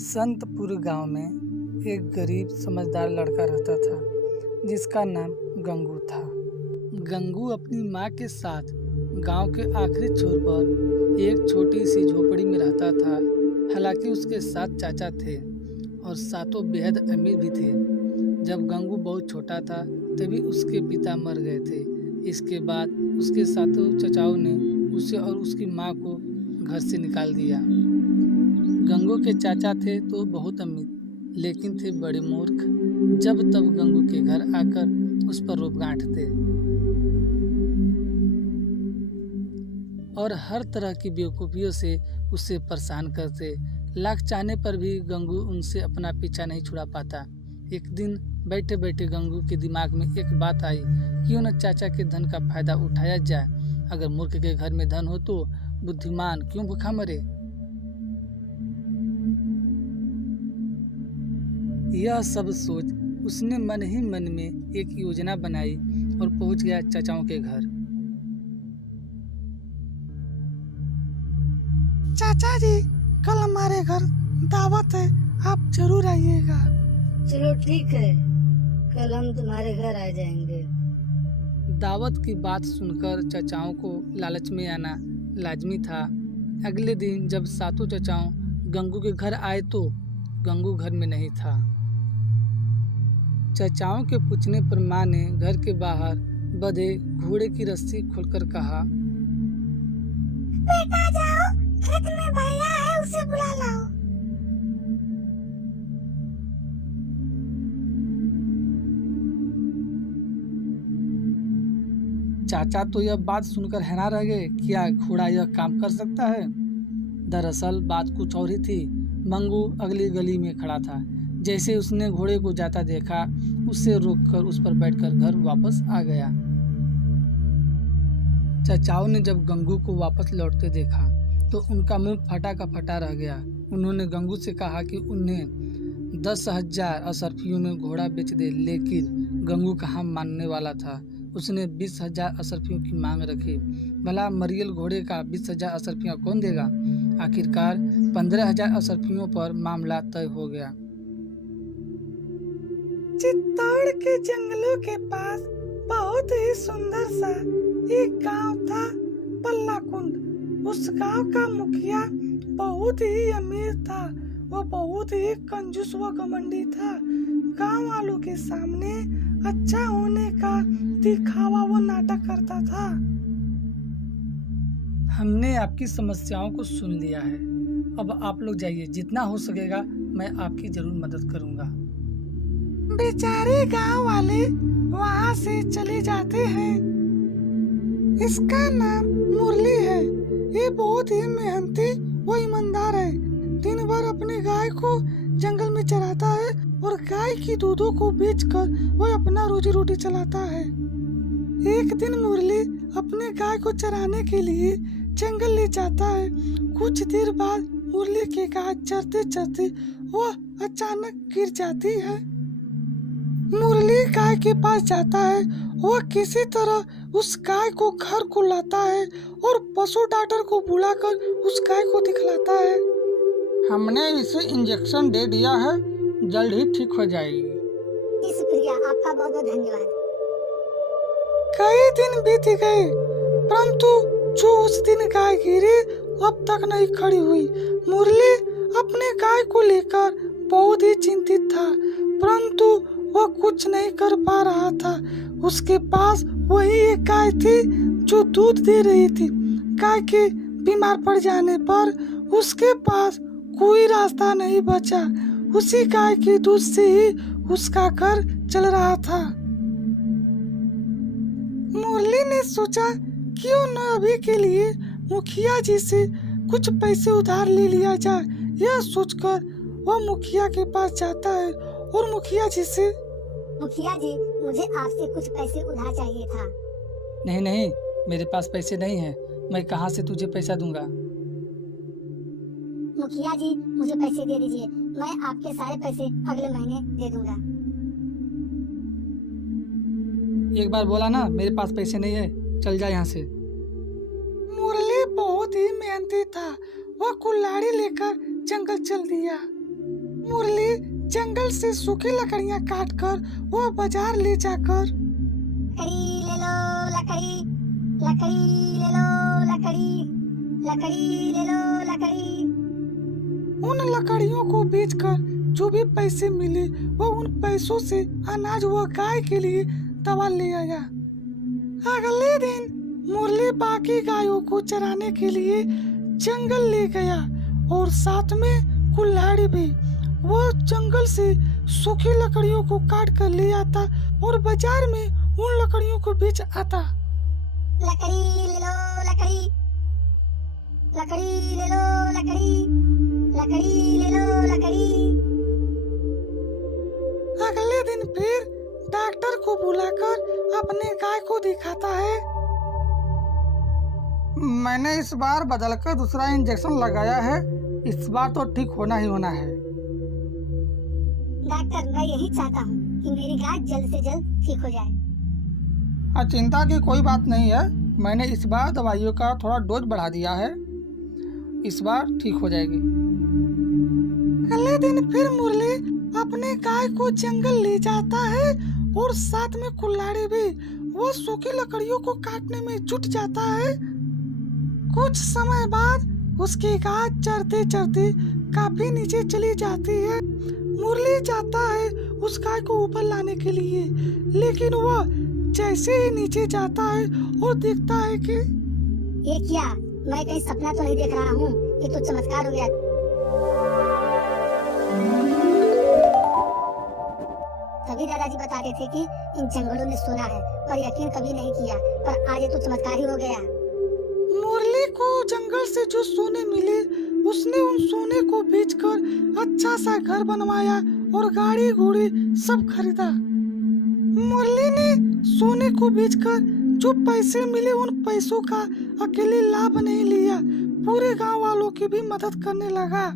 संतपुर गांव में एक गरीब समझदार लड़का रहता था जिसका नाम गंगू था। गंगू अपनी माँ के साथ गांव के आखिरी छोर पर एक छोटी सी झोपड़ी में रहता था। हालांकि उसके साथ चाचा थे और सातों बेहद अमीर भी थे। जब गंगू बहुत छोटा था तभी उसके पिता मर गए थे। इसके बाद उसके सातों चचाओं ने उसे और उसकी माँ को घर से निकाल दिया। गंगू के चाचा थे तो बहुत अमीर, लेकिन थे बड़े मूर्ख। जब तब गंगू के घर आकर उस पर रोब गांठते और हर तरह की बेवकूफ़ियों से उसे परेशान करते। लाख चाहने पर भी गंगू उनसे अपना पीछा नहीं छुड़ा पाता। एक दिन बैठे बैठे गंगू के दिमाग में एक बात आई, क्यों न चाचा के धन का फायदा उठाया जाए। अगर मूर्ख के घर में धन हो तो बुद्धिमान क्यों भूखा मरे। यह सब सोच उसने मन ही मन में एक योजना बनाई और पहुंच गया चाचाओं के घर। चाचा जी, कल हमारे घर दावत है, आप जरूर आइएगा। चलो ठीक है, कल हम तुम्हारे घर आ जाएंगे। दावत की बात सुनकर चाचाओं को लालच में आना लाजमी था। अगले दिन जब सातों चाचाओं गंगू के घर आए तो गंगू घर में नहीं था। चाचाओं के पूछने पर माँ ने घर के बाहर बंधे घोड़े की रस्सी खोलकर कहा, बेटा जाओ, खेत में भैया है, उसे बुला लाओ। चाचा तो यह बात सुनकर हैरान रह गए, क्या घोड़ा यह काम कर सकता है। दरअसल बात कुछ और ही थी। मंगू अगली गली में खड़ा था। जैसे उसने घोड़े को जाता देखा, उसे रोककर उस पर बैठकर घर वापस आ गया। चाचाओं ने जब गंगू को वापस लौटते देखा तो उनका मुंह फटा का फटा रह गया। उन्होंने गंगू से कहा कि उन्हें 10,000 असरफियों में घोड़ा बेच दे, लेकिन गंगू कहाँ मानने वाला था। उसने 20,000 असरफियों की मांग रखी। भला मरियल घोड़े का 20,000 असरफियाँ कौन देगा। आखिरकार 15,000 असरफियों पर मामला तय हो गया। चित्तौड़ के जंगलों के पास बहुत ही सुंदर सा एक गांव था, पल्लाकुंड। उस गांव का मुखिया बहुत ही अमीर था। वो बहुत ही कंजूस व घमंडी था। गांव वालों के सामने अच्छा होने का दिखावा वो नाटक करता था। हमने आपकी समस्याओं को सुन लिया है। अब आप लोग जाइए, जितना हो सकेगा मैं आपकी जरूर मदद करूंगा। बेचारे गांव वाले वहाँ से चले जाते हैं। इसका नाम मुरली है। ये बहुत ही मेहनती व ईमानदार है। दिन भर अपने गाय को जंगल में चराता है और गाय की दूधों को बेचकर वो अपना रोजी रोटी चलाता है। एक दिन मुरली अपने गाय को चराने के लिए जंगल ले जाता है। कुछ देर बाद मुरली की गाय चरते चरते वो अचानक गिर जाती है। मुरली गाय के पास जाता है। वो किसी तरह उस गाय को घर को लाता है और पशु डॉक्टर को बुलाकर उस गाय को दिखलाता है। हमने इसे इंजेक्शन दे दिया है, जल्द ही ठीक हो जाएगी। जी शुक्रिया, आपका बहुत बहुत धन्यवाद। कई दिन बीत गए, परंतु जो उस दिन गाय गिरी अब तक नहीं खड़ी हुई। मुरली अपने गाय को लेकर बहुत ही चिंतित था, परंतु वो कुछ नहीं कर पा रहा था। उसके पास वही एक गाय थी जो दूध दे रही थी। गाय के बीमार पड़ जाने पर उसके पास कोई रास्ता नहीं बचा। उसी गाय के दूध से ही उसका घर चल रहा था। मुरली ने सोचा क्यों न अभी के लिए मुखिया जी से कुछ पैसे उधार ले लिया जाए। यह सोचकर वह मुखिया के पास जाता है और मुखिया जी से, मुखिया जी, मुझे आपसे कुछ पैसे उधार चाहिए था। नहीं नहीं, मेरे पास पैसे नहीं है। मैं कहाँ से तुझे पैसा दूंगा। मुखिया जी, मुझे पैसे दे दीजिए, मैं आपके सारे पैसे अगले महीने दे दूंगा। एक बार बोला ना मेरे पास पैसे नहीं है, चल जा यहाँ से। मुरली बहुत ही मेहनती था। वह कुल्हाड़ी लेकर जंगल चल दिया। मुरली जंगल से सूखी लकड़ियां काट कर वो बाजार ले जाकर लकड़ी ले लो लकड़ी, लकड़ी ले लो लकड़ी, लकड़ी ले लो लकड़ी। उन लकड़ियों को बेचकर जो भी पैसे मिले वो उन पैसों से अनाज व गाय के लिए दवा ले आया। अगले दिन मुरली बाकी गायों को चराने के लिए जंगल ले गया और साथ में कुल्हाड़ी भी। वो जंगल से सूखी लकड़ियों को काट कर ले आता और बाजार में उन लकड़ियों को बेच आता। लकड़ी ले लो लकड़ी, लकड़ी ले लो लकड़ी, लकड़ी ले लो लकड़ी। अगले दिन फिर डॉक्टर को बुलाकर अपने गाय को दिखाता है। मैंने इस बार बदलकर दूसरा इंजेक्शन लगाया है, इस बार तो ठीक होना ही होना है। डॉक्टर मैं यही चाहता हूँ कि मेरी गाय जल्द से जल्द ठीक हो जाए। चिंता की कोई बात नहीं है, मैंने इस बार दवाइयों का थोड़ा डोज बढ़ा दिया है, इस बार ठीक हो जाएगी। अगले दिन फिर मुरली अपने गाय को जंगल ले जाता है और साथ में कुल्हाड़ी भी। वो सूखी लकड़ियों को काटने में जुट जाता है। कुछ समय बाद उसकी गाय चरते चरते काफी नीचे चली जाती है। मुरली जाता है उस गाय को ऊपर लाने के लिए, लेकिन वह जैसे ही नीचे जाता है और देखता है कि ये क्या, मैं कहीं सपना तो नहीं देख रहा हूँ, ये तो चमत्कार हो गया। तभी दादाजी बताते थे कि इन जंगलों में सोना है, पर यकीन कभी नहीं किया, पर आज ये तो चमत्कार ही हो गया। मुरली को जंगल से जो सोने मिले उसने उन सोने को बेचकर अच्छा सा घर बनवाया और गाड़ी घोड़ी सब खरीदा। मुरली ने सोने को बेचकर जो पैसे मिले उन पैसों का अकेले लाभ नहीं लिया, पूरे गांव वालों की भी मदद करने लगा।